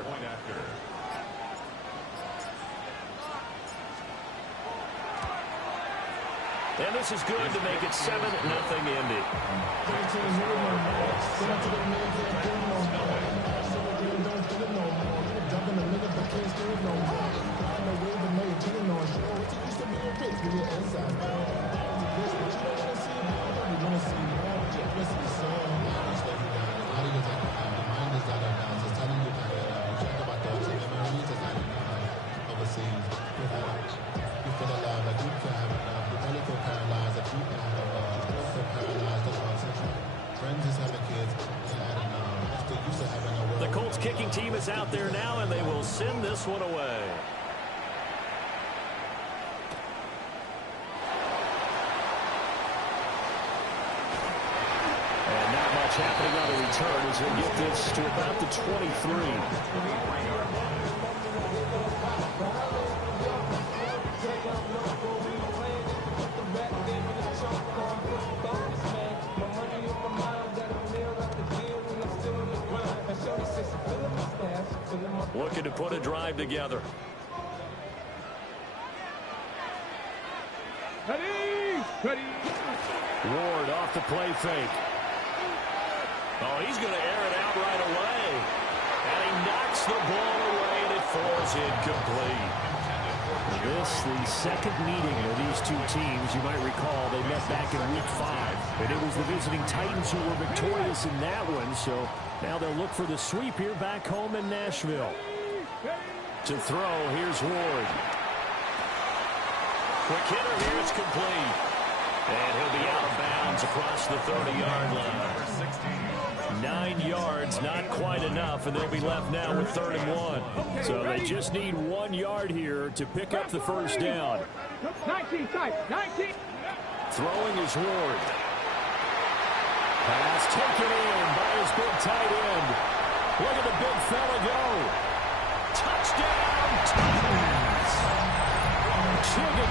after. And this is good to make it 7-0 Indy. The Colts kicking team is out there now, and they will send this one away. And not much happening on the return as they get this to about the 23. Looking to put a drive together. Ready. Ward off the play fake. Oh, he's going to air it out right away. And he knocks the ball away, and it falls incomplete. This, the second meeting of these two teams. You might recall they met back in Week 5. And it was the visiting Titans who were victorious in that one. So now they'll look for the sweep here back home in Nashville. To throw, here's Ward. Quick hitter here, it's complete. And he'll be out of bounds across the 30-yard line. 9 yards, not quite enough, and they'll be left now with 3rd and 1. So they just need 1 yard here to pick up the first down. 19, 19. Throwing is Ward. Pass taken in by his big tight end. Look at the big fella go. Touchdown, Titans! Chigga,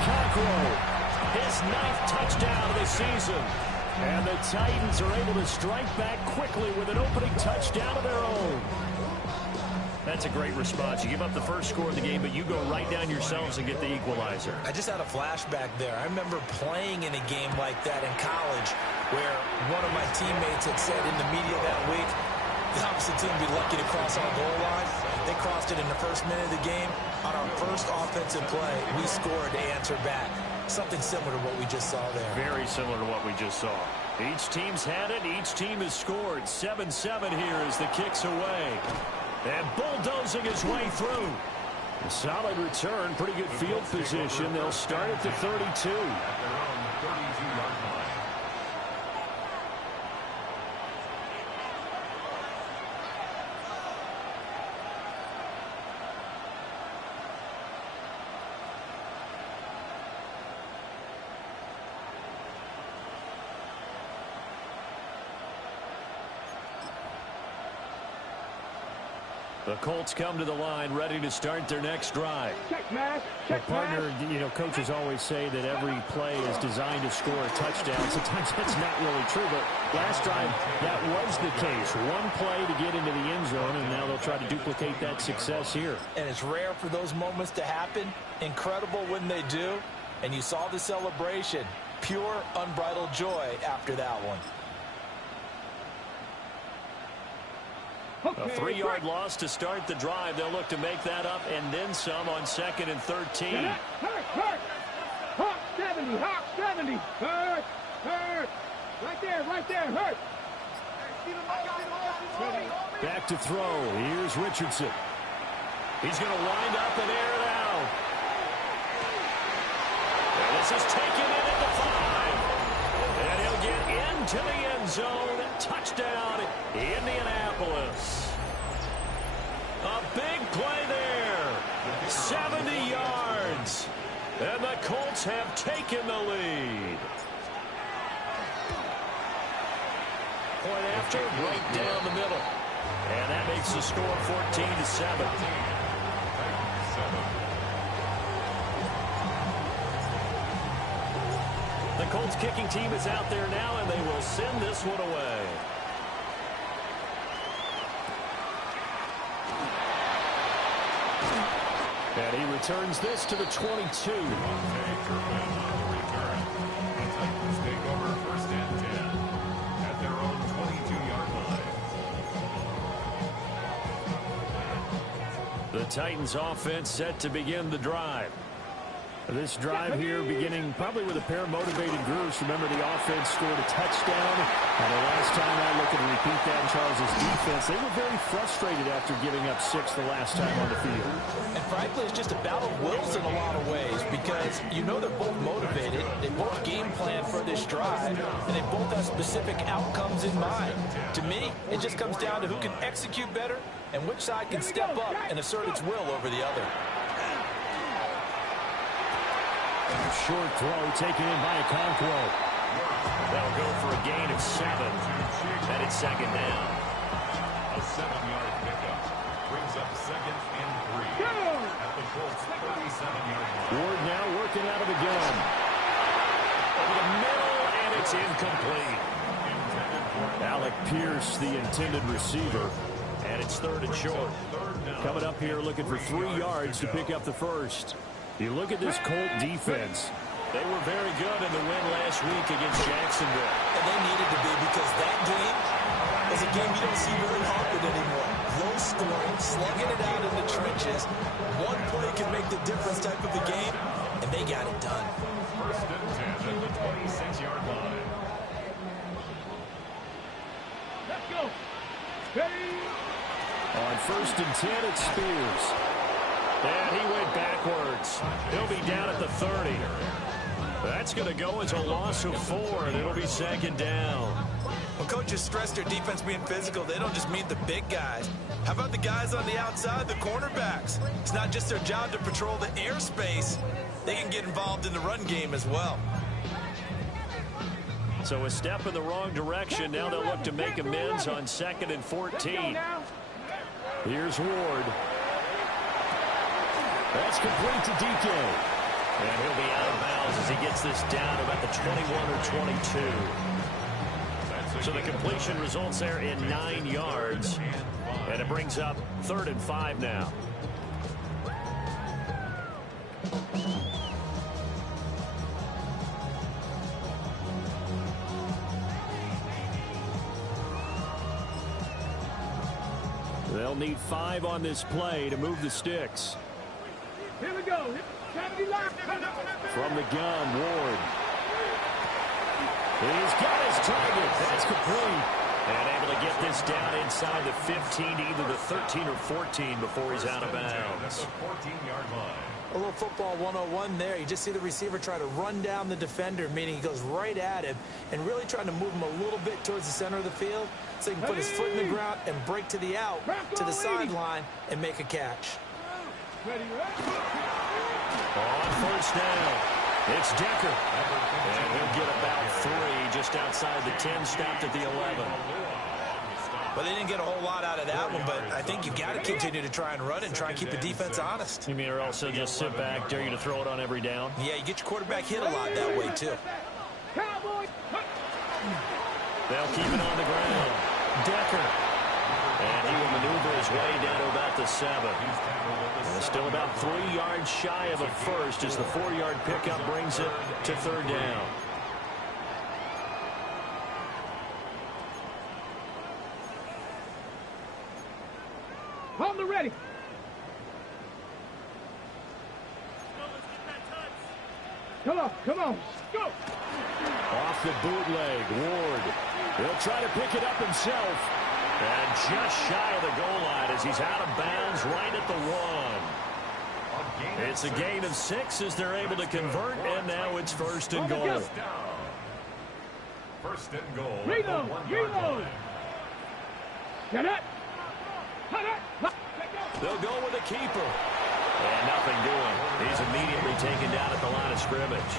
his 9th touchdown of the season. And the Titans are able to strike back quickly with an opening touchdown of their own. That's a great response. You give up the first score of the game, but you go right down yourselves and get the equalizer. I just had a flashback there. I remember playing in a game like that in college where one of my teammates had said in the media that week, the opposite team would be lucky to cross our goal line. They crossed it in the first minute of the game. On our first offensive play, we scored to answer back. Something similar to what we just saw there. Very similar to what we just saw. Each team's had it. Each team has scored. 7-7 here as the kick's away. And bulldozing his way through. A solid return. Pretty good field position. They'll start at the 32. The Colts come to the line ready to start their next drive. Check, man. Check, partner, coaches always say that every play is designed to score a touchdown. Sometimes that's not really true, but last drive, that was the case. One play to get into the end zone, and now they'll try to duplicate that success here. And it's rare for those moments to happen. Incredible when they do. And you saw the celebration. Pure, unbridled joy after that one. A 3-yard loss to start the drive. They'll look to make that up and then some on 2nd and 13. Hurt. Hawk 70, Hawk 70. Hurt. Right there, hurt. Back to throw. Here's Richardson. He's going to wind up and air it out. And this is taken in at the 5. And he'll get into the end zone. Touchdown, Indianapolis. A big play there. 70 yards. And the Colts have taken the lead. Point after, right down the middle. And that makes the score 14-7. The Colts kicking team is out there now, and they will send this one away. And he returns this to the 22. The Titans offense set to begin the drive. This drive here beginning probably with a pair of motivated groups. Remember, the offense scored a touchdown. And the last time I look at repeat that, Charles' defense, they were very frustrated after giving up 6 the last time on the field. And frankly, it's just a battle of wills in a lot of ways because you know they're both motivated. They both game plan for this drive, and they both have specific outcomes in mind. To me, it just comes down to who can execute better and which side can step up and assert its will over the other. Short throw taken in by Okonkwo. That'll go for a gain of 7. And it's second down. A 7-yard pickup brings up 2nd and 3 at the Colts 37-yard line. Ward now working out of the gun. Over the middle, and it's incomplete. Alec Pierce, the intended receiver. And it's 3rd and short. Coming up here looking for 3 yards to pick up the first. You look at this Colt defense. They were very good in the win last week against Jacksonville. And they needed to be because that game is a game you don't see very often anymore. Low scoring, slugging it out in the trenches. One play can make the difference type of a game, and they got it done. 1st and 10 at the 26-yard line. Let's go. Ready. On 1st and 10, it's Spears. And he went backwards. He'll be down at the 30. That's going to go as a loss of 4, and it'll be 2nd down. When coaches stress their defense being physical, they don't just mean the big guys. How about the guys on the outside, the cornerbacks? It's not just their job to patrol the airspace. They can get involved in the run game as well. So a step in the wrong direction. Now they'll look to make amends on 2nd and 14. Here's Ward. That's complete to DK. And he'll be out of bounds as he gets this down to about the 21 or 22. So the completion results there in 9 yards. And it brings up 3rd and 5 now. They'll need 5 on this play to move the sticks. Here we go. From the gun, Ward. He's got his target. That's complete. And able to get this down inside the 15 to either the 13 or 14 before he's out of bounds. 14-yard line. A little football 101 there. You just see the receiver try to run down the defender, meaning he goes right at him and really trying to move him a little bit towards the center of the field so he can put his foot in the ground and break to the out, to the sideline, and make a catch. On 1st down, it's Decker. And he'll get about 3 just outside the 10, stopped at the 11. But they didn't get a whole lot out of that one, but I think you got to continue to try and run and try and keep the defense honest. You mean or also just sit back, dare you to throw it on every down? Yeah, you get your quarterback hit a lot that way, too. They'll keep it on the ground. Decker. And he will maneuver his way down to about the 7. And still about 3 yards shy of a first as the 4-yard pickup brings it to 3rd down. Hold the ready. Come on, come on. Go. Off the bootleg, Ward. He'll try to pick it up himself. And just shy of the goal line as he's out of bounds right at the 1. It's a gain of 6 as they're able to convert, and now it's 1st and goal. 1st and goal. Reload, reload. Get it. They'll go with a keeper. And nothing doing. He's immediately taken down at the line of scrimmage.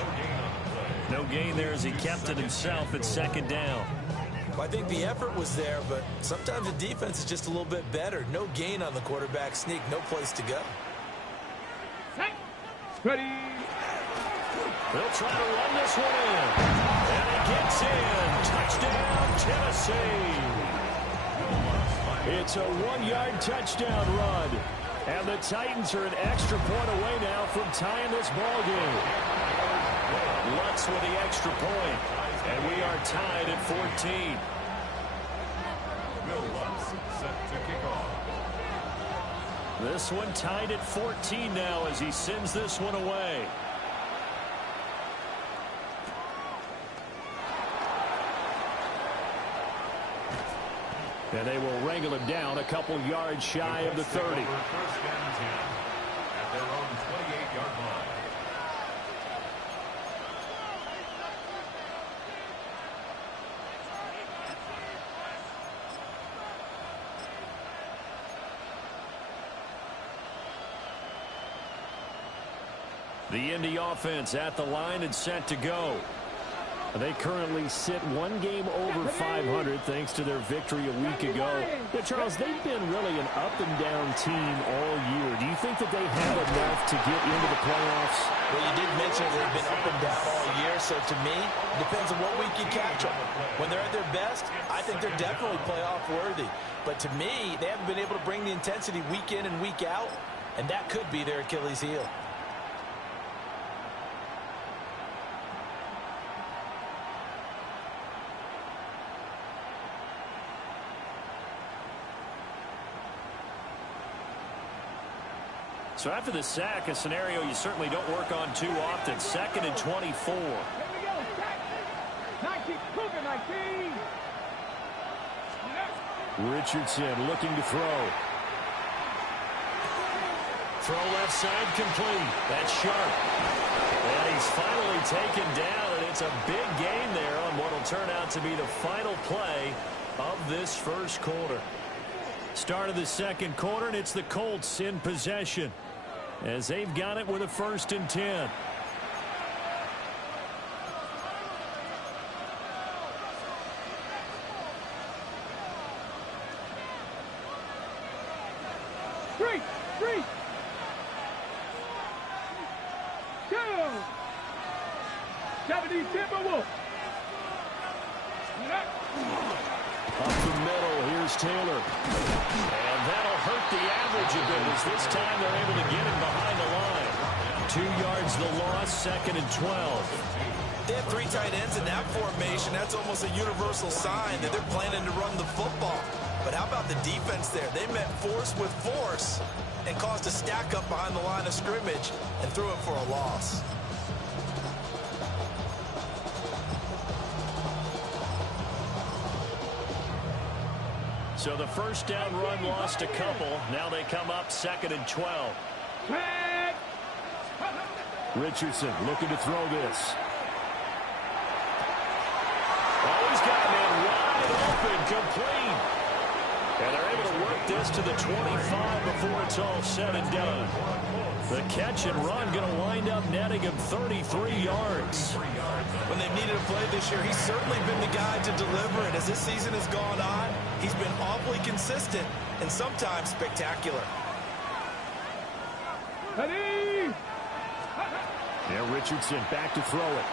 No gain there as he kept it himself at 2nd down. Well, I think the effort was there, but sometimes the defense is just a little bit better. No gain on the quarterback sneak, no place to go. Ready. They'll try to run this one in. And he gets in. Touchdown, Tennessee. It's a 1-yard touchdown run And the Titans are an extra point away now from tying this ball game. Lutz with the extra point. And we are tied at 14. Will Lutz set to kick off. This one tied at 14 now as he sends this one away. And they will wrangle him down a couple yards shy of the 30. First and 10 at their own 28-yard line. The Indy offense at the line and set to go. They currently sit one game over 500 thanks to their victory a week ago. Yeah, Charles, they've been really an up-and-down team all year. Do you think that they have enough to get into the playoffs? Well, you did mention they've been up and down all year, so to me, it depends on what week you catch them. When they're at their best, I think they're definitely playoff worthy. But to me, they haven't been able to bring the intensity week in and week out, and that could be their Achilles heel. So after the sack, a scenario you certainly don't work on too often. 2nd and 24. Here we go. 19, cooking 19. Richardson looking to throw. Throw left side complete. That's sharp. And he's finally taken down, and it's a big gain there on what will turn out to be the final play of this first quarter. Start of the second quarter, and it's the Colts in possession as they've got it with a 1st and 10. Three. 2. 70 Timberwolves. Up the middle, here's Taylor. And that'll hurt the average a bit as this time they're able to get him behind the line. 2 yards the loss, 2nd and 12. They have 3 tight ends in that formation. That's almost a universal sign that they're planning to run the football. But how about the defense there? They met force with force and caused a stack up behind the line of scrimmage and threw it for a loss. So the first down run lost a couple. Now they come up 2nd and 12. Richardson looking to throw this. Oh, he's got a man wide open, complete. And they're able to work this to the 25 before it's all said and done. The catch and run going to wind up netting him 33 yards. When they've needed a play this year, he's certainly been the guy to deliver it. As this season has gone on, he's been awfully consistent and sometimes spectacular. Ready? Yeah, Richardson back to throw it.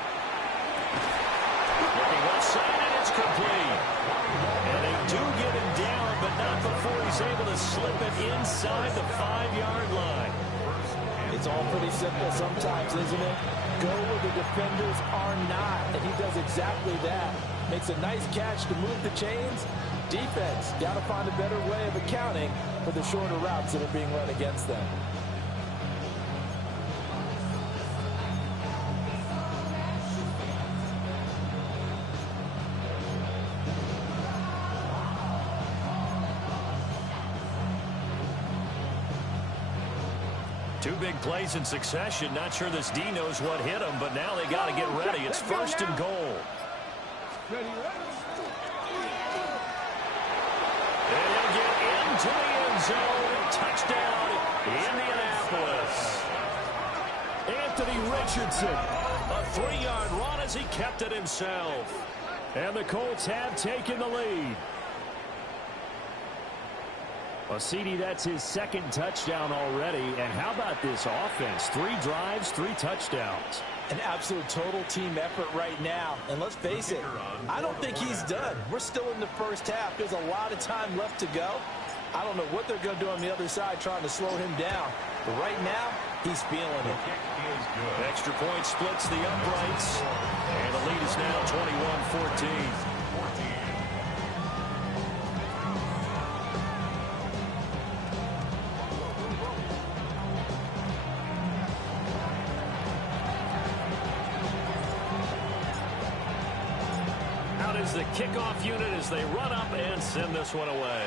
Looking left side, and it's complete. And they do get him down, but not before he's able to slip it inside the 5-yard line. It's all pretty simple sometimes, isn't it? Go where the defenders are not, and he does exactly that. Makes a nice catch to move the chains. Defense, got to find a better way of accounting for the shorter routes that are being run against them. Two big plays in succession. Not sure this D knows what hit him, but now they got to get ready. It's 1st and goal. Ready? And he'll get into the end zone. Touchdown, Indianapolis. Anthony Richardson, a 3-yard run as he kept it himself. And the Colts have taken the lead. Well, CD, that's his 2nd touchdown already. And how about this offense? 3 drives, 3 touchdowns. An absolute total team effort right now. And let's face it, I don't think he's done. We're still in the first half. There's a lot of time left to go. I don't know what they're going to do on the other side trying to slow him down. But right now, he's feeling it. Extra point splits the uprights. And the lead is now 21-14. Out is the kickoff unit as they run up and send this one away.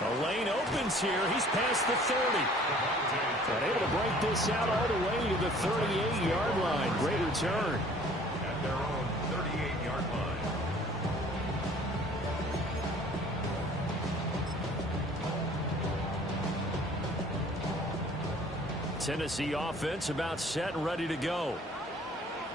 The lane opens here. He's past the 30. And able to break this out all the way to the 38-yard line. Great return. At their own 38-yard line. Tennessee offense about set and ready to go.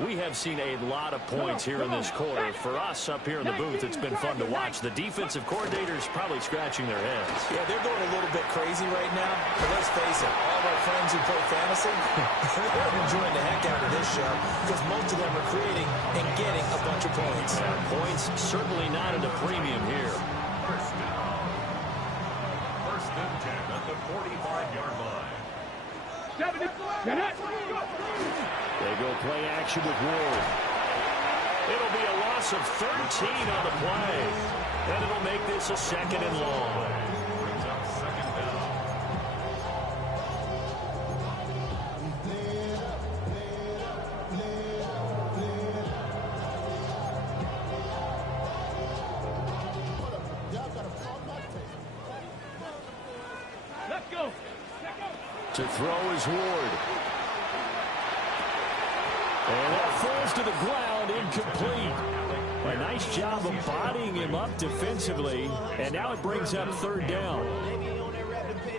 We have seen a lot of points here in this quarter. For us up here in the booth, it's been fun to watch. The defensive coordinators probably scratching their heads. Yeah, they're going a little bit crazy right now. But let's face it, all of our friends who play fantasy, they're enjoying the heck out of this show because most of them are creating and getting a bunch of points. Points certainly not at a premium here. First down. First and 10 at the 45-yard line. 70. Get it. They go play action with Ward. It'll be a loss of 13 on the play. And it'll make this a second and long. Brings up second down. Let's go. To throw is Ward. And that falls to the ground, incomplete. A nice job of bodying him up defensively, and now it brings up third down.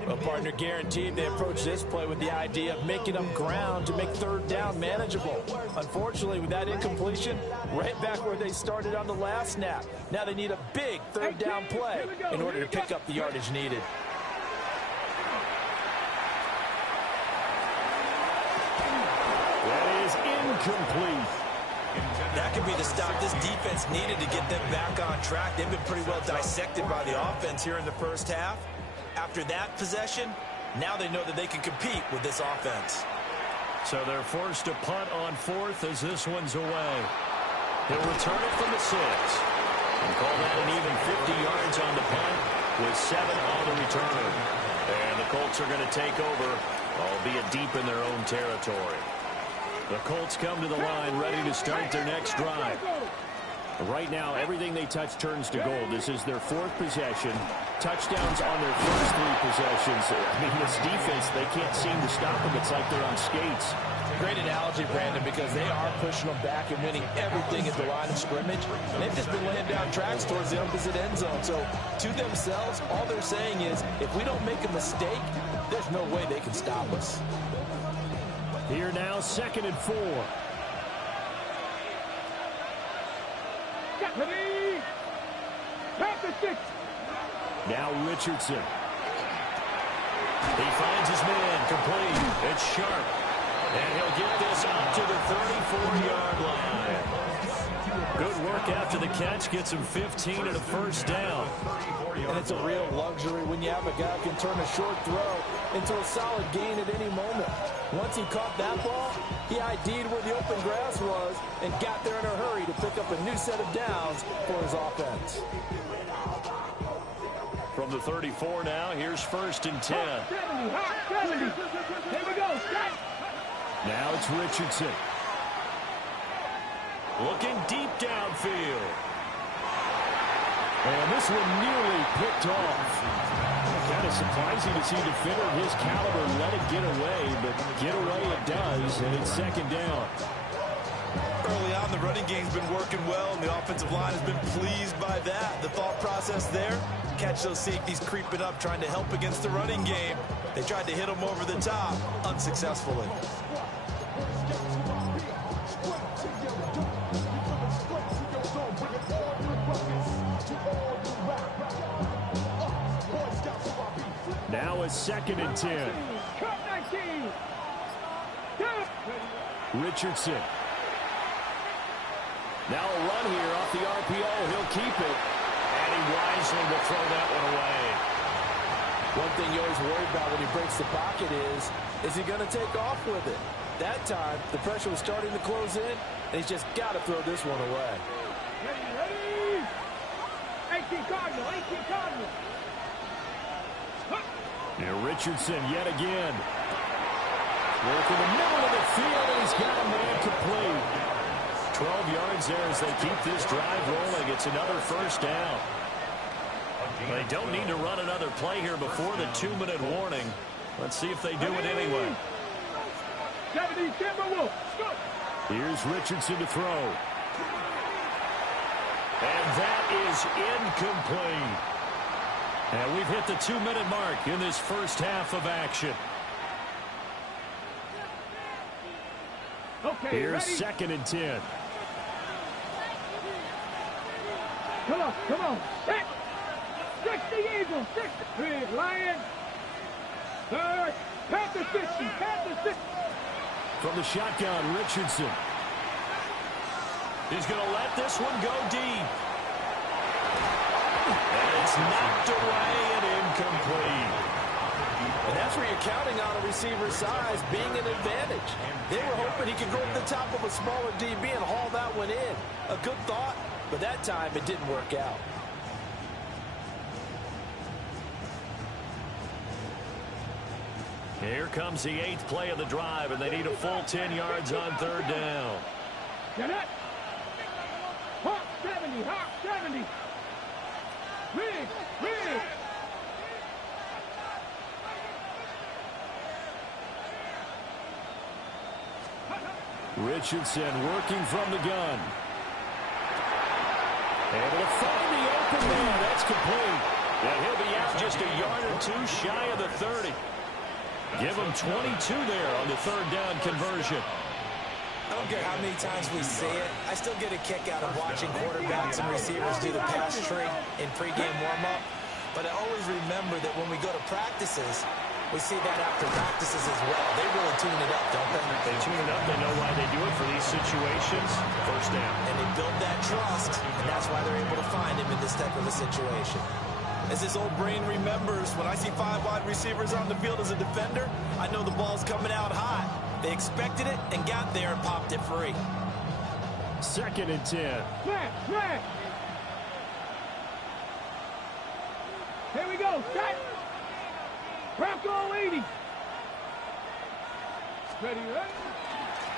A partner guaranteed they approach this play with the idea of making up ground to make third down manageable. Unfortunately, with that incompletion, right back where they started on the last snap. Now they need a big third down play in order to pick up the yardage needed. Incomplete. That could be the stop this defense needed to get them back on track. They've been pretty well dissected by the offense here in the first half. After that possession, now they know that they can compete with this offense. So they're forced to punt on fourth as this one's away. He'll return it from the 6. And call that an even 50 yards on the punt with 7 on the return. And the Colts are going to take over, albeit deep in their own territory. The Colts come to the line ready to start their next drive. Right now, everything they touch turns to gold. This is their 4th possession. Touchdowns on their first 3 possessions. I mean, this defense, they can't seem to stop them. It's like they're on skates. Great analogy, Brandon, because they are pushing them back and winning everything at the line of scrimmage. And they've just been laying down tracks towards the opposite end zone. So, to themselves, all they're saying is, if we don't make a mistake, there's no way they can stop us. Here now, 2nd and 4. Ready. Pass the 6. Now Richardson. He finds his man, complete. It's Sharp. And he'll get this up to the 34-yard line. Good work after the catch. Gets him 15 and a first down. And it's a real luxury when you have a guy who can turn a short throw into a solid gain at any moment. Once he caught that ball, he ID'd where the open grass was and got there in a hurry to pick up a new set of downs for his offense. From the 34 now, here's 1st and 10. 70. Here we go. Strike. Now it's Richardson. Looking deep downfield. And this one nearly picked off. Kind of surprising to see a defender of his caliber let it get away, but get away it does, and it's 2nd down. Early on, the running game's been working well, and the offensive line has been pleased by that. The thought process there, catch those safeties creeping up, trying to help against the running game. They tried to hit them over the top, unsuccessfully. Now a 2nd and 10. Richardson. Now a run here off the RPO. He'll keep it. And he wisely will throw that one away. One thing you always worry about when he breaks the pocket is he going to take off with it? That time, the pressure was starting to close in, and he's just got to throw this one away. Ready? 18 Cardinal, 18 Cardinal. Now Richardson yet again. Work in the middle of the field, and he's got a man complete. 12 yards there as they keep this drive rolling. It's another first down. They don't need to run another play here before the 2-minute warning. Let's see if they do it anyway. 70 Timberwolves. Go. Here's Richardson to throw. And that is incomplete. And we've hit the 2-minute mark in this first half of action. Okay, here's ready? 2nd and 10. Come on. Set. 60 Eagles. 60. Lions. Third. Panther 60. Panther 60. From the shotgun, Richardson. He's going to let this one go deep. And it's knocked away and incomplete. And that's where you're counting on a receiver's size being an advantage. They were hoping he could go to the top of a smaller DB and haul that one in. A good thought, but that time it didn't work out. Here comes the 8th play of the drive, and they need a full 10 yards on 3rd down. Get it. Hawk 70. Hawk 70. Rig. Richardson working from the gun. Able to find the open man. That's complete. And he'll be out just a yard or two shy of the 30. Give him 22 there on the 3rd down conversion. I don't care how many times we say it, I still get a kick out of watching quarterbacks and receivers do the pass tree in pregame warm-up. But I always remember that when we go to practices, we see that after practices as well. They really tune it up, don't they? They tune it up. They know why they do it for these situations. First down. And they build that trust, and that's why they're able to find him in this type of a situation. As his old brain remembers, when I see 5 wide receivers on the field as a defender, I know the ball's coming out hot. They expected it and got there and popped it free. 2nd and 10. Flat. Here we go. Set. Bronco 80. Ready.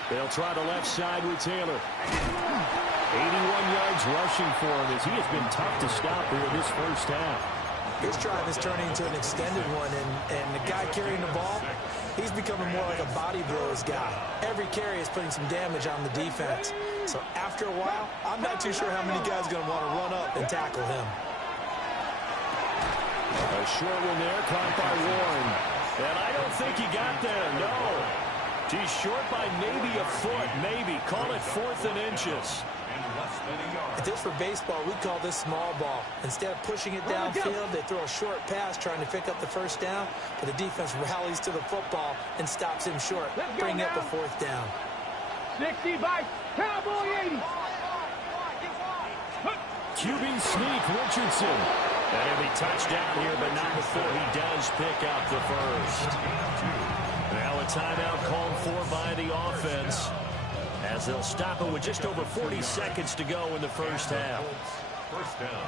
They'll try the left side with Taylor. 81 yards rushing for him as he has been tough to stop here in this first half. This drive is turning into an extended one, and the guy carrying the ball, he's becoming more like a body blows guy. Every carry is putting some damage on the defense. So after a while, I'm not too sure how many guys are going to want to run up and tackle him. A short one there, caught by Warren. And I don't think he got there, no. He's short by maybe a foot, maybe. Call it 4th and inches. If this were baseball, we'd call this small ball. Instead of pushing it downfield, they throw a short pass trying to pick up the first down, but the defense rallies to the football and stops him short, bringing up a 4th down. 60 by Cowboy 80. QB sneak, Richardson. That'll be touchdown here, but not before he does pick up the first. Now a timeout called for by the offense, as they'll stop it with just over 40 seconds to go in the first half. First down.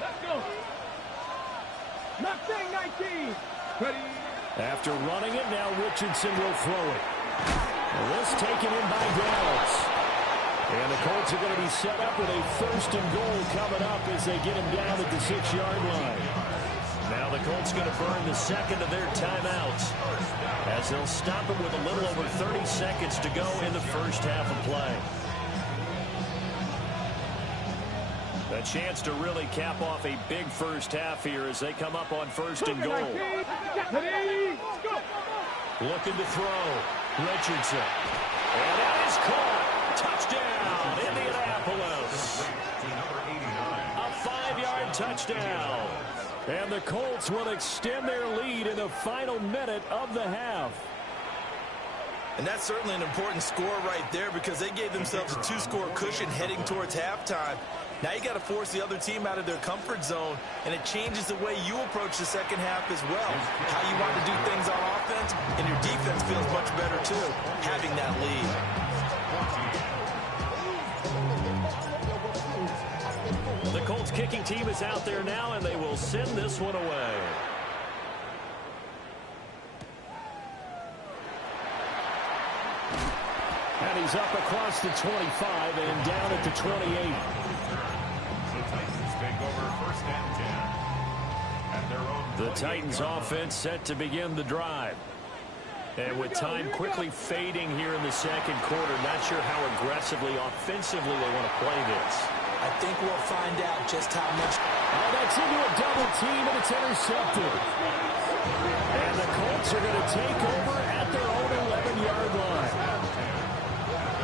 Let's go. Mustang 19. Ready. After running it, now Richardson will throw it. And this taken in by Dallas. And the Colts are going to be set up with a 1st and goal coming up as they get him down at the 6-yard line. Now the Colts going to burn the 2nd of their timeouts, as they'll stop it with a little over 30 seconds to go in the first half of play. A chance to really cap off a big first half here as they come up on 1st and goal. Looking to throw. Richardson. And that is caught. Touchdown, Indianapolis. A 5-yard touchdown. And the Colts will extend their lead in the final minute of the half. And that's certainly an important score right there because they gave themselves a 2-score cushion heading towards halftime. Now you got to force the other team out of their comfort zone, and it changes the way you approach the second half as well. How you want to do things on offense, and your defense feels much better too, having that lead. The Colts kicking team is out there now, and they will send this one away. And he's up across the 25 and down at the 28. The Titans take over first and 10. At their own The Titans offense set to begin the drive. And with time quickly fading here in the second quarter, not sure how aggressively, offensively they want to play this. I think we'll find out just how much. Oh, that's into a double team, and it's intercepted. And the Colts are going to take over at their own 11-yard line.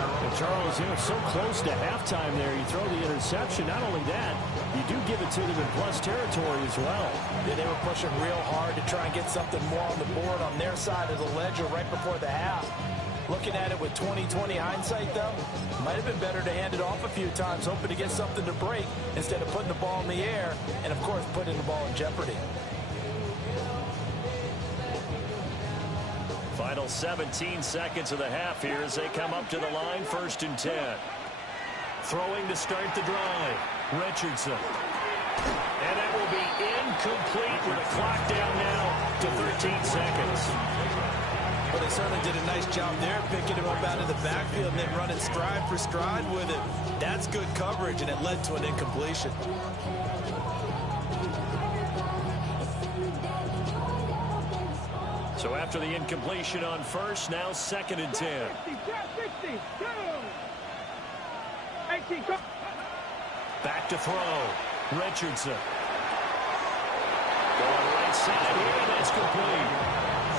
And Charles, you know, so close to halftime there, you throw the interception. Not only that, you do give it to them in plus territory as well. Yeah, they were pushing real hard to try and get something more on the board on their side of the ledger right before the half. Looking at it with 20/20 hindsight, though, might have been better to hand it off a few times, hoping to get something to break instead of putting the ball in the air and, of course, putting the ball in jeopardy. Final 17 seconds of the half here as they come up to the line, 1st and 10. Throwing to start the drive, Richardson. And that will be incomplete with a clock down now to 13 seconds. Well, they certainly did a nice job there, picking him up out of the backfield and then running stride for stride with it. That's good coverage, and it led to an incompletion. So after the incompletion on first, now 2nd and 10. 60, go! 18, go! Back to throw, Richardson. Going right side here, and that's complete.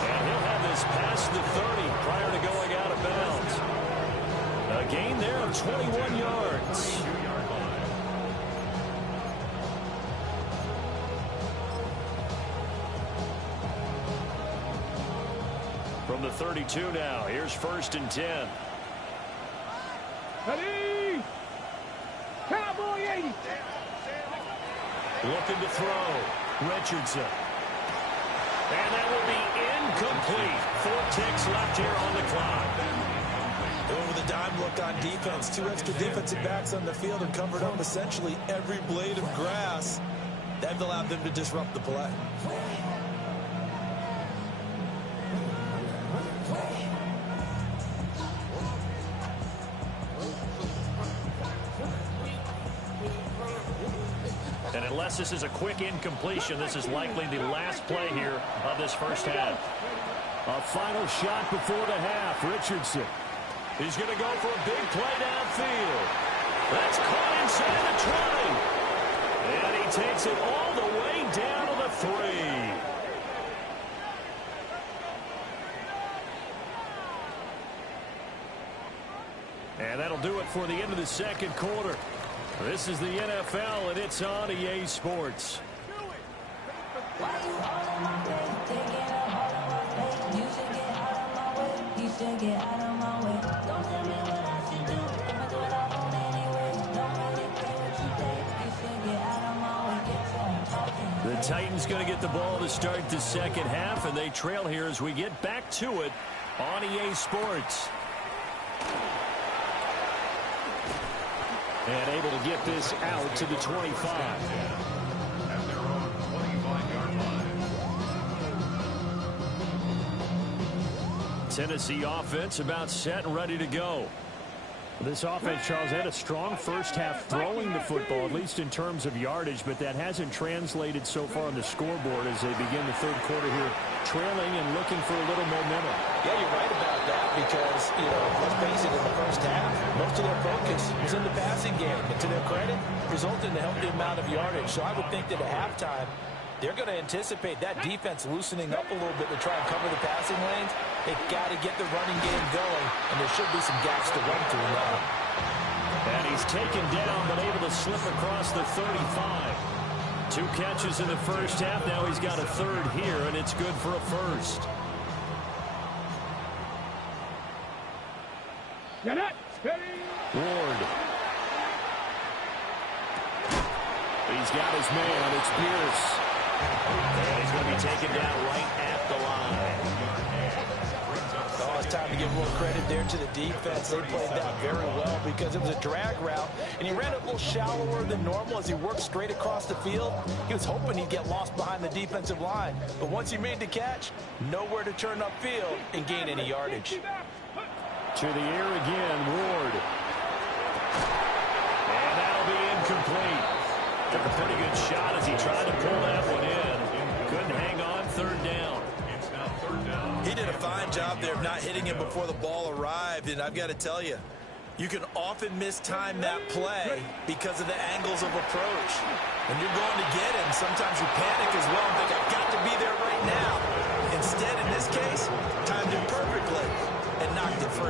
And he'll have this past the 30 prior to going out of bounds. A gain there of 21 yards. From the 32 now, here's 1st and 10. Ready! Cowboy 80! Looking to throw, Richardson. And that will be incomplete. 4 ticks left here on the clock. Over the dime look on defense. 2 extra defensive backs on the field and covered up essentially every blade of grass. That allowed them to disrupt the play. And unless this is a quick incompletion, this is likely the last play here of this first half. A final shot before the half. Richardson. He's going to go for a big play downfield. That's caught inside the 20. And he takes it all the way down to the 3. And that'll do it for the end of the second quarter. This is the NFL, and it's on EA Sports. The Titans going to get the ball to start the second half, and they trail here as we get back to it on EA Sports. And able to get this out to the 25. at their own 25-yard line. Tennessee offense about set and ready to go. This offense, Charles, had a strong first half throwing the football, at least in terms of yardage, but that hasn't translated so far on the scoreboard as they begin the third quarter here, trailing and looking for a little momentum. Yeah, you're right about that because, you know, let's face it, in the first half, most of their focus was in the passing game. And to their credit, resulted in a healthy amount of yardage. So I would think that at halftime, they're going to anticipate that defense loosening up a little bit to try and cover the passing lanes. They've got to get the running game going, and there should be some gaps to run through now. And he's taken down, but able to slip across the 35. 2 catches in the first half. Now he's got a third here, and it's good for a first. Ward. He's got his man. It's Pierce. And he's going to be taken down right at the line. Oh, it's time to give a little credit there to the defense. They played that very well because it was a drag route, and he ran a little shallower than normal as he worked straight across the field. He was hoping he'd get lost behind the defensive line, but once he made the catch, nowhere to turn upfield and gain any yardage. To the air again, Ward. And that'll be incomplete. Took a pretty good shot as he tried to pull that one in. Couldn't hang on, third down. He did a fine job there of not hitting him before the ball arrived, and I've got to tell you, you can often mistime that play because of the angles of approach. When you're going to get him, sometimes you panic as well and think, I've got to be there right now. Instead, in this case, timed it perfectly and knocked it free.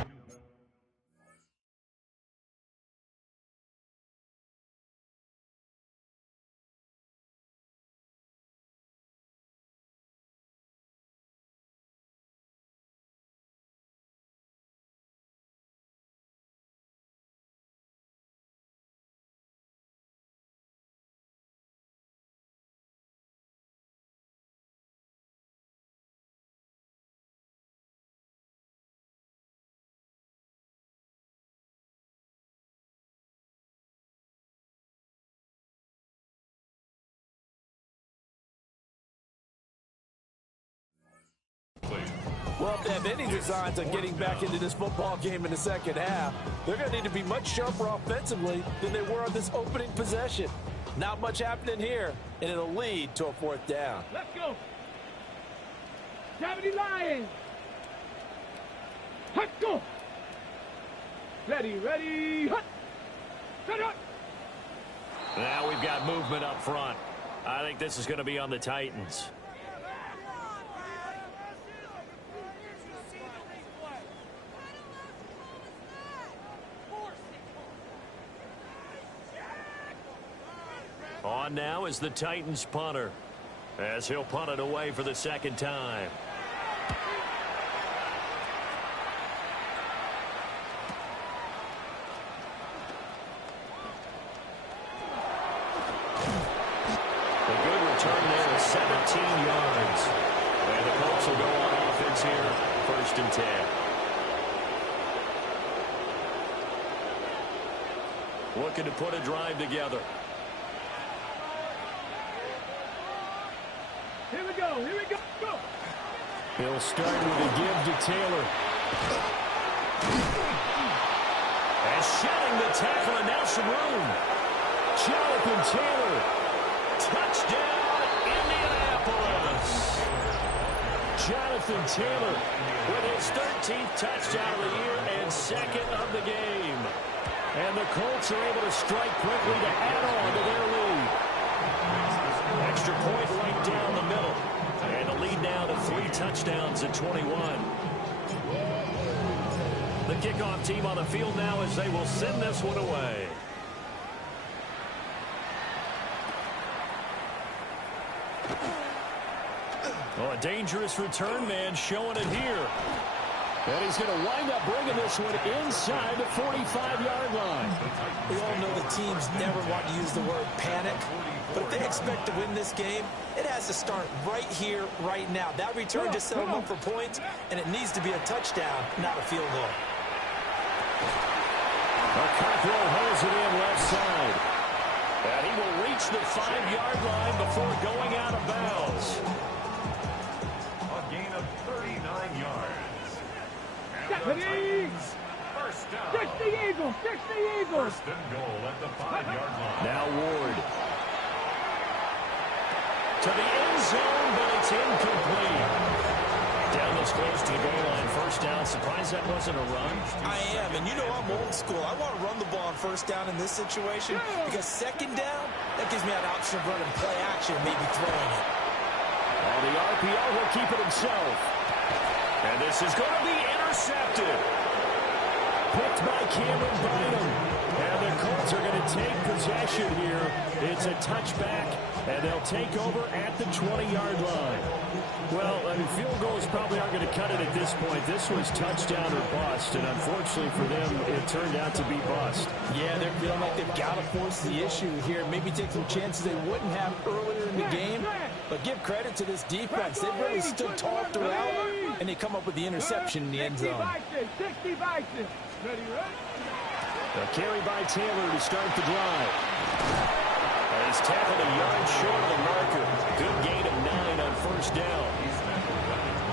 Well, if they have any designs on getting back into this football game in the second half, they're going to need to be much sharper offensively than they were on this opening possession. Not much happening here, and it'll lead to a fourth down. Let's go. 70 Lions. Let's go. Ready. Hut. Set up. Now we've got movement up front. I think this is going to be on the Titans. On now is the Titans punter, as he'll punt it away for the second time. A good return there of 17 yards. And the Colts will go on offense here, 1st and 10. Looking to put a drive together. Here we go. Go. He'll start with a give to Taylor. And shedding the tackle, and now some room. Jonathan Taylor. Touchdown, Indianapolis. Jonathan Taylor with his 13th touchdown of the year and 2nd of the game. And the Colts are able to strike quickly to add on to their lead. Extra point right down the middle. And the lead now to 3 touchdowns at 21. The kickoff team on the field now as they will send this one away. Oh, a dangerous return man showing it here. And he's going to wind up bringing this one inside the 45-yard line. We all know the teams never want to use the word panic, but if they expect to win this game, it has to start right here, right now. That return just set them up for points, and it needs to be a touchdown, not a field goal. Cockrell holds it in left side. And he will reach the 5-yard line before going out of bounds. A gain of 39 yards. First down. 60 Eagles. 1st and goal at the 5-yard line. Now Ward. To the end zone, but it's incomplete. Down this close to the goal line, 1st down. Surprised that wasn't a run? I am, and you know I'm old school. I want to run the ball on 1st down in this situation because 2nd down, that gives me an option of running play action, maybe throwing it. And the RPO will keep it himself. And this is going to be intercepted. picked by Cameron Bynum. And the Colts are going to take possession here. It's a touchback, and they'll take over at the 20-yard line. Well, I mean, field goals probably aren't going to cut it at this point. This was touchdown or bust, and unfortunately for them, it turned out to be bust. Yeah, they're feeling like they've got to force the issue here. Maybe take some chances they wouldn't have earlier in the game. But give credit to this defense. They've really stood tall throughout, and they come up with the interception in the end zone. 60 Bison. Ready, ready? A carry by Taylor to start the drive. And he's tackled a yard short of the marker. Good gain of 9 on first down.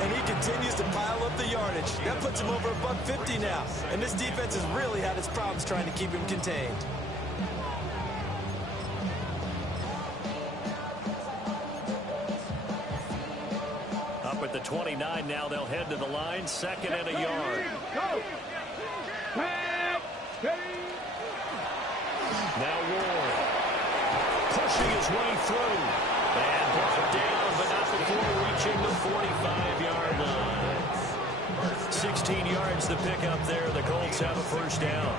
And he continues to pile up the yardage. That puts him over $150 now. And this defense has really had its problems trying to keep him contained. Up at the 29 now, they'll head to the line. Second and a yard. Go. Now Ward. Pushing his way through. And brought down, but not before reaching the 45-yard line. 16 yards the pickup there. The Colts have a first down.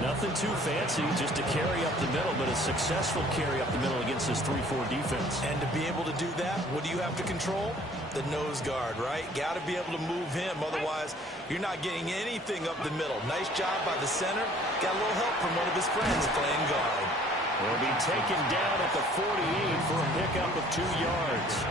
Nothing too fancy, just a carry up the middle, but a successful carry up the middle against this 3-4 defense. And to be able to do that, what do you have to control? The nose guard, right? Got to be able to move him. Otherwise, you're not getting anything up the middle. Nice job by the center. Got a little help from one of his friends playing guard. Will be taken down at the 48 for a pickup of 2 yards.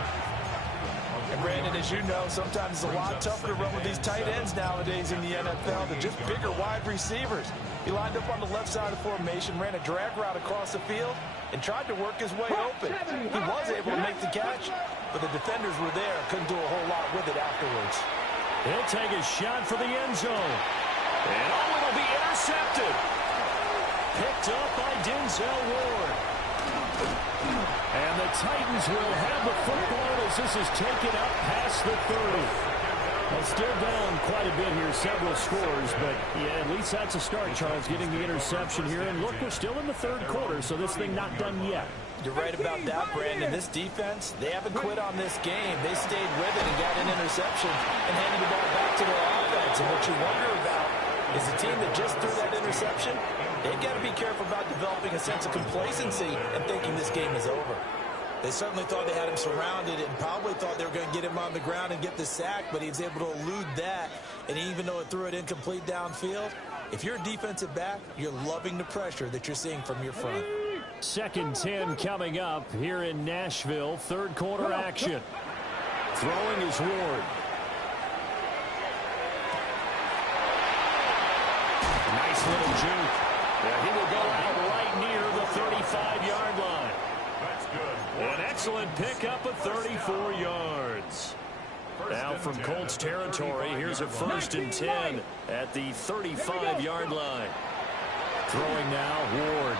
And Brandon, as you know, sometimes it's a lot tougher to run with these tight ends nowadays in the NFL. They're just bigger wide receivers. He lined up on the left side of the formation, ran a drag route across the field, and tried to work his way open. He was able to make the catch, but the defenders were there. Couldn't do a whole lot with it afterwards. He'll take a shot for the end zone. And it'll be intercepted. Picked up by Denzel Ward. And the Titans will have the football as this is taken up past the 30. Well, still down quite a bit here, several scores, but yeah, at least that's a start, Charles, getting the interception here. And look, we're still in the third quarter, so this thing not done yet. You're right about that, Brandon. This defense, they haven't quit on this game. They stayed with it and got an interception and handed the ball back to their offense. And what you wonder about is the team that just threw that interception, they've got to be careful about developing a sense of complacency and thinking this game is over. They certainly thought they had him surrounded and probably thought they were going to get him on the ground and get the sack, but he was able to elude that. And even though it threw it incomplete downfield, if you're a defensive back, you're loving the pressure that you're seeing from your front. 2nd and 10 coming up here in Nashville. Third quarter action. Throwing is Ward. Nice little juke. Yeah, he will go out right near the 35-yard line. That's good. An excellent pickup of 34 yards. Now from Colts territory, here's a 1st and 10 at the 35-yard line. Throwing now, Ward.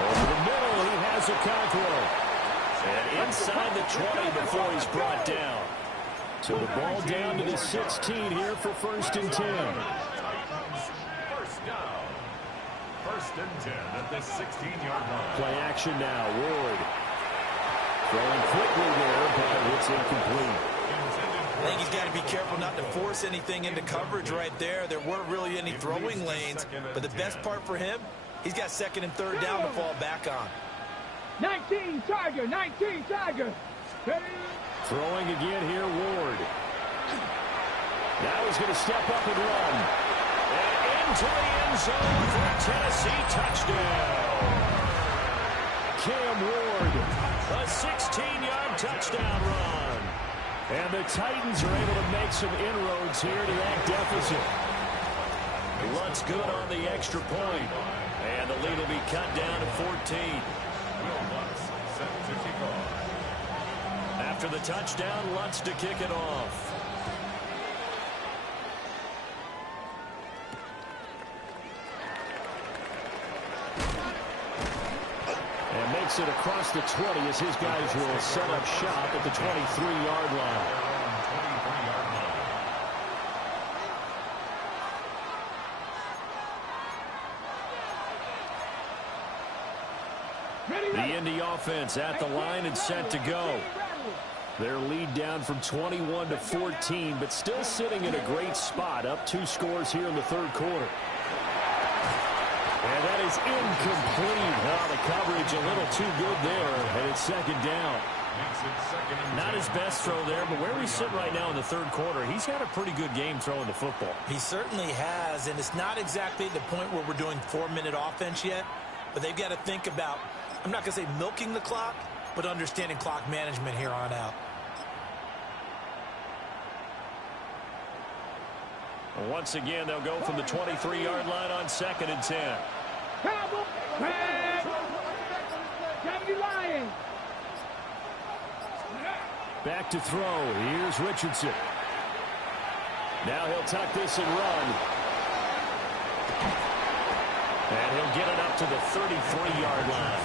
Over the middle, he has a control. And inside the 20 before he's brought down. So the ball down to the 16 here for 1st and 10. First down. 1st and 10 at the 16-yard line. Play action now, Ward. Throwing quickly there, but it's incomplete. I think he's got to be careful not to force anything into coverage right there. There weren't really any throwing lanes, but the best part for him, he's got 2nd and 3rd down to fall back on. 19 Tiger, 19 Tiger. Throwing again here, Ward. Now he's going to step up and run. And into the end zone for a Tennessee touchdown. Cam Ward, a 16-yard touchdown run. And the Titans are able to make some inroads here to that deficit. Lutz good on the extra point. And the lead will be cut down to 14. After the touchdown, Lutz to kick it off. And makes it across the 20 as his guys will set up shop at the 23-yard line. The Indy offense at the line and set to go. Their lead down from 21 to 14, but still sitting in a great spot, up 2 scores here in the third quarter. And that is incomplete. Oh, the coverage a little too good there, and it's second down. Not his best throw there, but where we sit right now in the third quarter, he's had a pretty good game throwing the football. He certainly has, and it's not exactly the point where we're doing 4-minute offense yet, but they've got to think about, I'm not going to say milking the clock, but understanding clock management here on out. Once again, they'll go from the 23-yard line on 2nd and 10. Back to throw. Here's Richardson. Now he'll tuck this and run. And he'll get it up to the 33-yard line.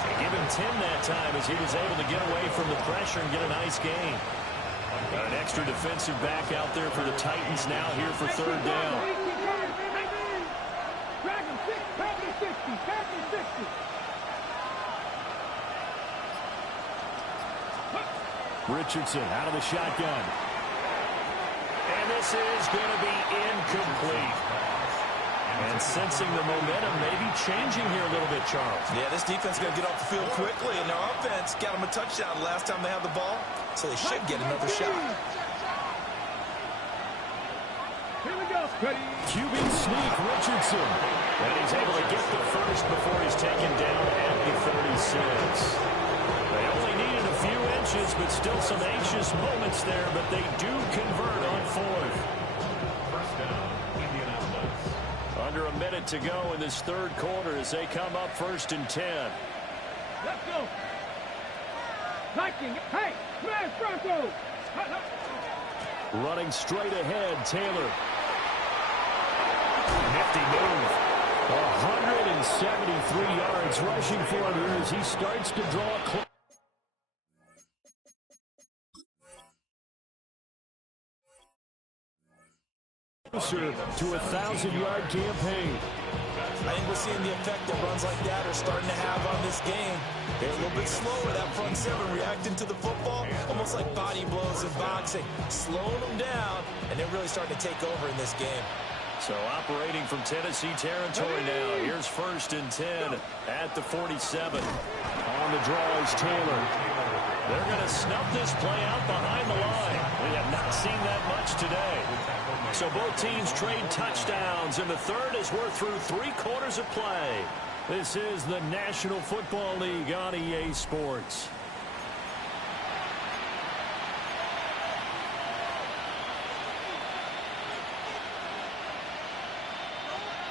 They give him 10 that time as he was able to get away from the pressure and get a nice gain. Got an extra defensive back out there for the Titans now here for third down. Richardson out of the shotgun. And this is going to be incomplete. And sensing the momentum maybe changing here a little bit, Charles. Yeah, this defense got to get off the field quickly, and their offense got them a touchdown last time they had the ball, so they should get another shot. Here we go. QB sneak, Richardson. And he's able to get the first before he's taken down at the 36. They only needed a few inches, but still some anxious moments there, but they do convert on 4th. First down, Indianapolis. Under a minute to go in this third quarter as they come up 1st and 10. Let's go. Viking. Hey, smash Broncos. Running straight ahead, Taylor. Nifty move. 173 yards rushing for him here as he starts to draw close. Closer to a 1,000-yard campaign. I think we're seeing the effect that runs like that are starting to have on this game. They're a little bit slower, that front 7 reacting to the football, almost like body blows in boxing, slowing them down, and they're really starting to take over in this game. So operating from Tennessee territory now. Here's 1st and 10 at the 47. On the draw is Taylor. They're going to snuff this play out behind the line. We have not seen that much today. So both teams trade touchdowns, and the third as we're through 3 quarters of play. This is the National Football League on EA Sports.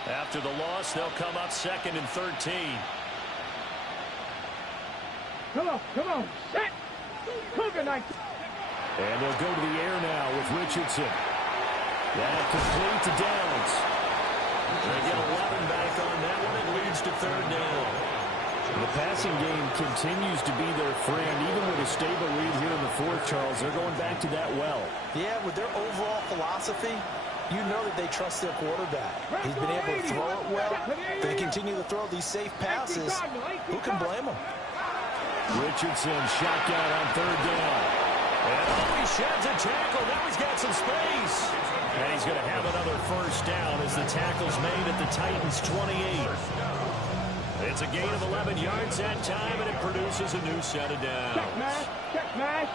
After the loss, they'll come up 2nd and 13. Come on. Set. Cougar 19. And they'll go to the air now with Richardson. That complete to Downs. They get 11 back on that one. It leads to 3rd down. The passing game continues to be their friend. Even with a stable lead here in the 4th, Charles, they're going back to that well. Yeah, with their overall philosophy, you know that they trust their quarterback. He's been able to throw it well. They continue to throw these safe passes. Who can blame them? Richardson, shotgun on 3rd down. And he sheds a tackle. Now he's got some space. And he's going to have another 1st down as the tackle's made at the Titans' 28. It's a gain of 11 yards that time, and it produces a new set of downs. Check mash.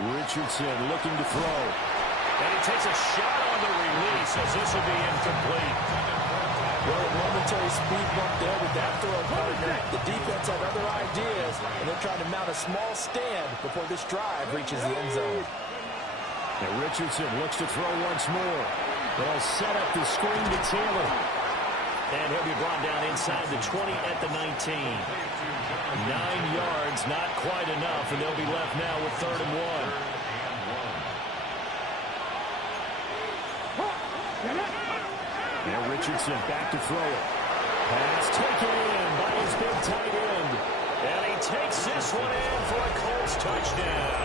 Richardson looking to throw. And he takes a shot on the release as this will be incomplete. Well, a momentary speed bump there with that throw partner. The defense had other ideas, and they're trying to mount a small stand before this drive reaches the end zone. And Richardson looks to throw once more. They'll set up the screen to Taylor. And he'll be brought down inside the 20 at the 19. 9 yards, not quite enough, and they'll be left now with 3rd and 1. Now Richardson back to throw it. Pass taken in by his big tight end. And he takes this one in for a Colts touchdown.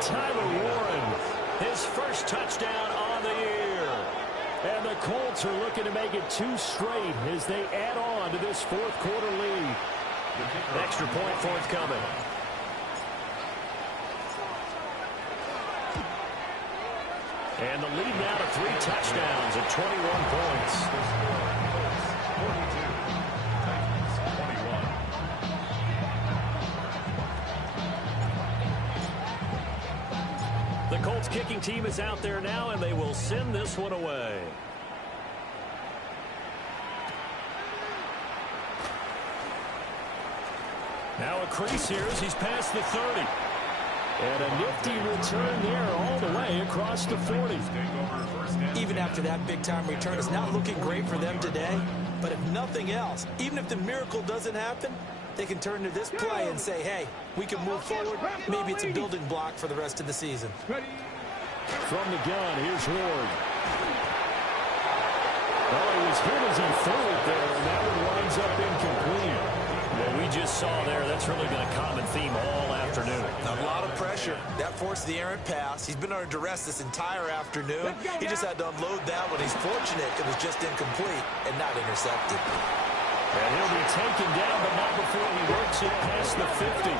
Tyler Warren, his first touchdown on the year. And the Colts are looking to make it 2 straight as they add on to this 4th quarter lead. Extra point forthcoming. And the lead now to 3 touchdowns at 21 points. 42. Titans 21. The Colts kicking team is out there now, and they will send this one away. Now a crease here as he's past the 30. And a nifty return there all the way across the 40. Even after that big-time return, it's not looking great for them today. But if nothing else, even if the miracle doesn't happen, they can turn to this play and say, hey, we can move forward. Maybe it's a building block for the rest of the season. From the gun, here's Ward. Oh, he was hit as he threw it there, and that one winds up incomplete. What we just saw there, that's really been a common theme all afternoon. A lot of pressure. That forced the errant pass. He's been under duress this entire afternoon. He just had to unload that one. He's fortunate it was just incomplete and not intercepted. And he'll be taken down, but not before he works it past the 50.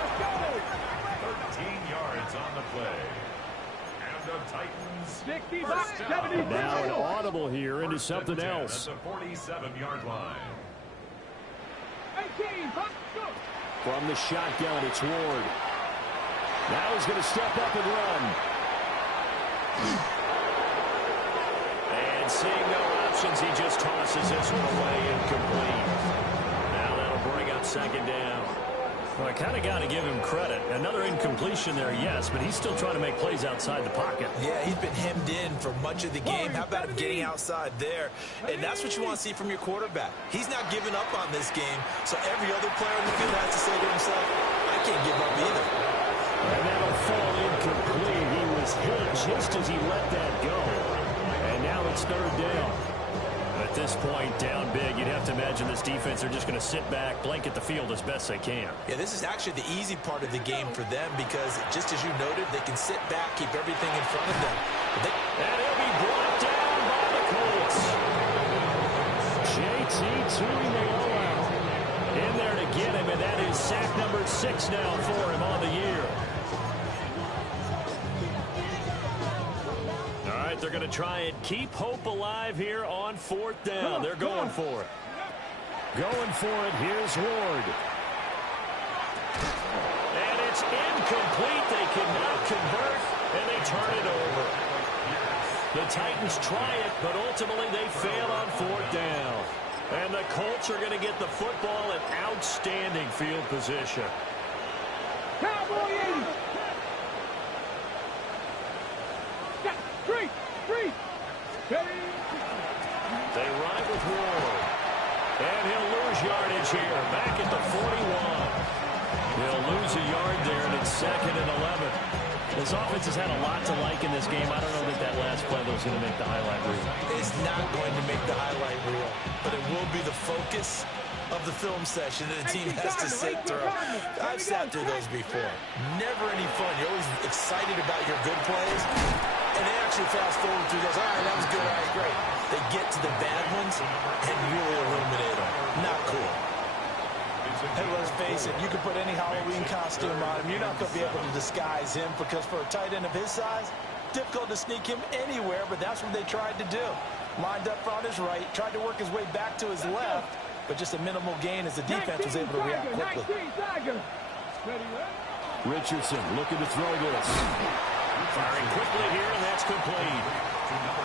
13 yards on the play. And the Titans 65, now an audible here into something else. At the 47-yard line. 18, From the shotgun, it's Ward. Now he's going to step up and run. And seeing no options, he just tosses this one away incomplete. Now that'll bring up second down. Well, I kind of got to give him credit. Another incompletion there, yes, but he's still trying to make plays outside the pocket. Yeah, he's been hemmed in for much of the game. How about him getting outside there? And that's what you want to see from your quarterback. He's not giving up on this game, so every other player in the field has to say to himself, I can't give up either. And that'll fall incomplete. He was hit just as he let that go. And now it's third down. At this point, down big, you'd have to imagine this defense are just going to sit back, blanket the field as best they can. Yeah, this is actually the easy part of the game for them because, just as you noted, they can sit back, keep everything in front of them. And he'll be brought down by the Colts. JT Tui out. In there to get him, and that is sack number 6 now for him on the year. They're going to try and keep hope alive here on 4th down. They're going for it. Going for it. Here's Ward. And it's incomplete. They cannot convert, and they turn it over. The Titans try it, but ultimately they fail on 4th down. And the Colts are going to get the football in outstanding field position. Cowboy 80. Three. They ride with Ward. And he'll lose yardage here. Back at the 41. He'll lose a yard there, and it's 2nd and 11. This offense has had a lot to like in this game. I don't know that last play was going to make the highlight reel. It's not going to make the highlight reel, but it will be the focus of the film session that the team has to sit through. I've sat through those before. Never any fun. You're always excited about your good plays, and they actually fast forward through those. All right, that was good. All right, great. They get to the bad ones and really illuminate them. Not cool. Hey, let's face it, you can put any Halloween costume on him. You're not going to be able to disguise him because for a tight end of his size, difficult to sneak him anywhere, but that's what they tried to do. Lined up on his right, tried to work his way back to his left, but just a minimal gain as the defense was able to react quickly. Richardson looking to throw this. Firing quickly here, and that's complete.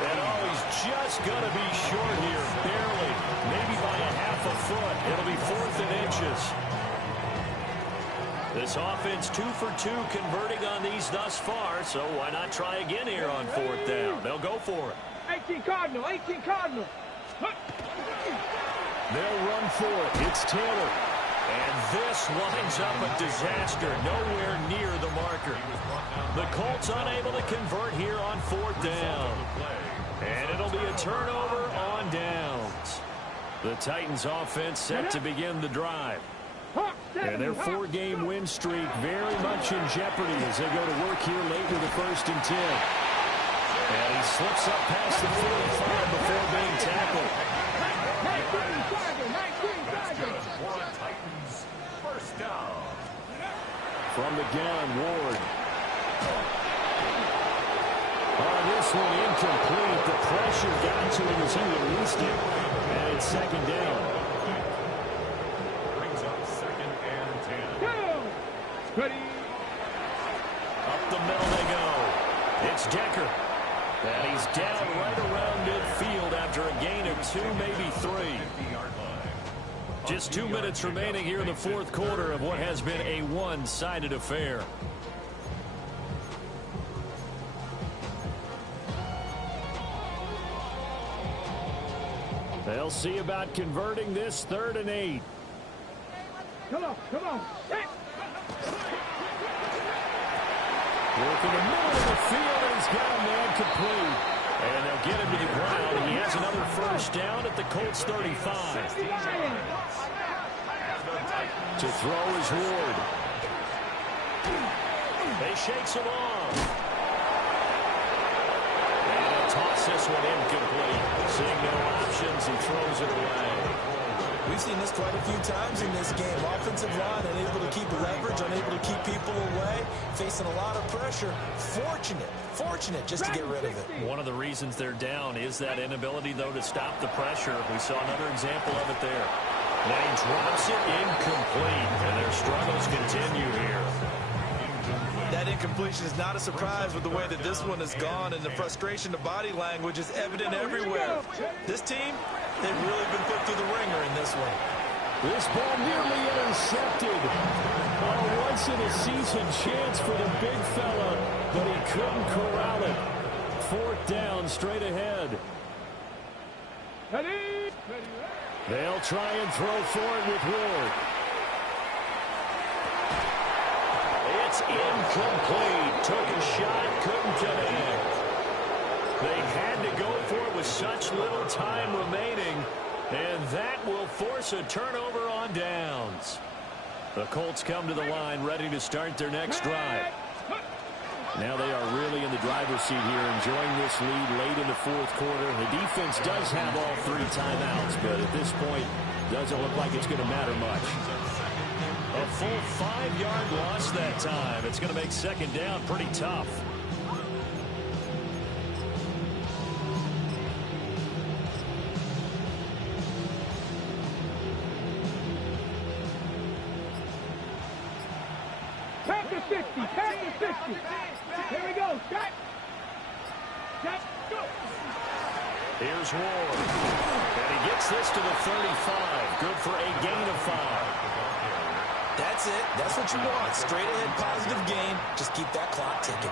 And he's just going to be short here, barely. Maybe by a half a foot. It'll be 4th and inches. This offense 2 for 2 converting on these thus far, so why not try again here on 4th down? They'll go for it. 18 Cardinal. They'll run for it. It's Taylor. And this winds up a disaster. Nowhere near the marker. The Colts unable to convert here on 4th down. And it'll be a turnover on downs. The Titans offense set to begin the drive. And their 4-game win streak very much in jeopardy as they go to work here late with the 1st and 10. And he slips up past the 45 before being tackled. 19 Titans. 1st From the gun, Ward. This one incomplete. The pressure got to him as he released it. And it's second down. Brings up 2nd and 10. Ready. Up the middle they go. It's Decker. And he's down right around midfield after a gain of 2, maybe 3. 50-yard line. Just 2 minutes remaining here in the fourth quarter of what has been a one-sided affair. They'll see about converting this 3rd and 8. Come on, come on. Work in the middle of the field, and he's got a man complete. And they'll get him to the ground. He has another first down at the Colts 35. To throw is Ward. They shakes him off. And he'll toss this one incomplete. Seeing no options, he throws it away. We've seen this quite a few times in this game. Offensive line unable to keep leverage, unable to keep people away, facing a lot of pressure. Fortunate just to get rid of it. One of the reasons they're down is that inability, though, to stop the pressure. We saw another example of it there. Now he drops it incomplete, and their struggles continue here. That incompletion is not a surprise with the way that this one has gone, and the frustration, the body language is evident everywhere. This team, they've really been put through the ringer in this one. This ball nearly intercepted. A once-in-a-season chance for the big fella, but he couldn't corral it. 4th down, straight ahead. They'll try and throw for it with Ward. It's incomplete. Took a shot, couldn't get in. They had to go for it with such little time remaining, and that will force a turnover on downs. The Colts come to the line ready to start their next drive. Now they are really in the driver's seat here, enjoying this lead late in the fourth quarter. The defense does have all 3 timeouts, but at this point, doesn't look like it's going to matter much. A full 5-yard loss that time. It's going to make second down pretty tough. Pack the 60, pack the 60. Here we go, shot. Shot, go. Here's Ward. And he gets this to the 35. Good for a gain of 5. That's it. That's what you want. Straight ahead positive gain. Just keep that clock ticking.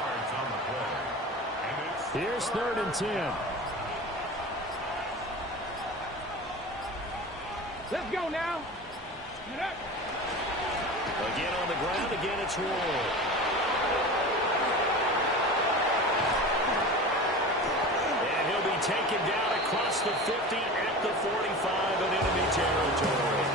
Here's 3rd and 10. Let's go now. Again on the ground. Again it's Ward. And he'll be taken down across the 50 at the 45 in enemy territory.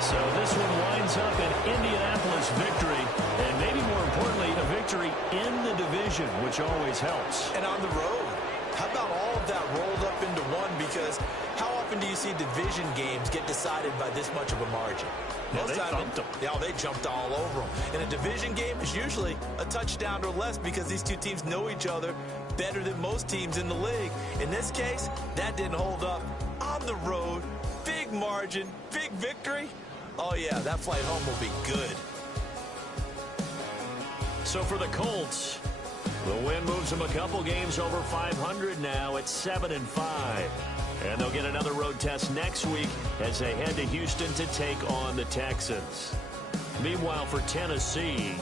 So this one winds up an Indianapolis victory, and maybe more importantly, a victory in the division, which always helps. And on the road, how about all of that rolled up into one? Because how often do you see division games get decided by this much of a margin? Well, they thumped them. Yeah, they jumped all over them. And a division game is usually a touchdown or less because these two teams know each other better than most teams in the league. In this case, that didn't hold up. On the road, big margin, big victory. Oh, yeah, that flight home will be good. So for the Colts, the win moves them a couple games over 500 now at 7-5. And they'll get another road test next week as they head to Houston to take on the Texans. Meanwhile, for Tennessee,